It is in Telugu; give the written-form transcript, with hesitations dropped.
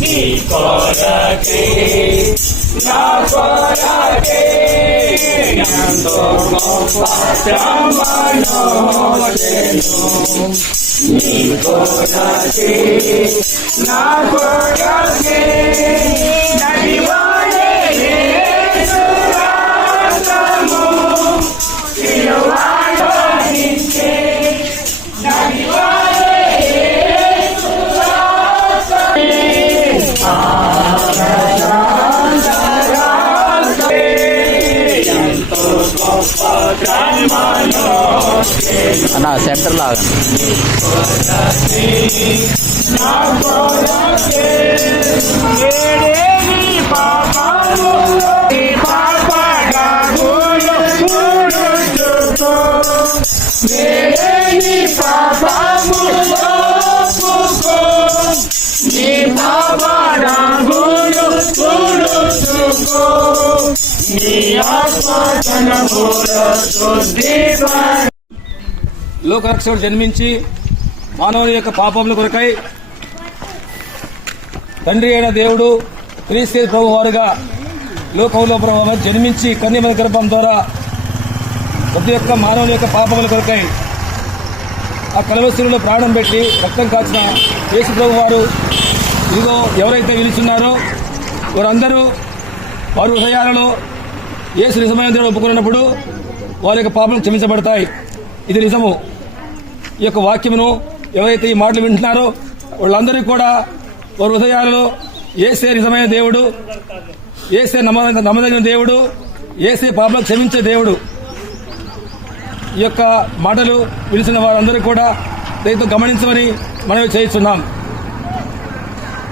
నీ కొరకే నా కొరకే ఎంతో గొప్ప శ్రమను నీ కొరకే నా కొరకే నడివాడే యేసు రక్తము సిలువలో నించే నడివాడే అన్నా సెంటర్ లాగా లోకరక్షకుడు జన్మించి మానవుని యొక్క పాపముల కొరకై తండ్రి అయిన దేవుడు క్రీస్తు ప్రభు వారుగా లోకంలో ప్రభు జన్మించి కన్యమల గర్భం ద్వారా ప్రతి ఒక్క మానవుని యొక్క పాపముల కొరకై ఆ కలవశిలో ప్రాణం పెట్టి రక్తం కాచిన యేసు ప్రభు వారు ఇదిగో ఎవరైతే విలుచున్నారో వారందరూ వారి హృదయాలలో యేసు నిజమైన దేవుడు ఒప్పుకున్నప్పుడు వారి యొక్క పాపలు క్షమించబడతాయి. ఇది నిజము. ఈ యొక్క వాక్యమును ఎవరైతే ఈ మాటలు వింటున్నారో వాళ్ళందరికీ కూడా వారి హృదయాలలో యేసే నిజమైన దేవుడు, యేసే నమ్మదగిన దేవుడు, యేసే పాపలు క్షమించే దేవుడు. ఈ యొక్క మాటలు విలిచిన వారందరూ కూడా దయతో గమనించమని మనవి చేయిస్తున్నాం.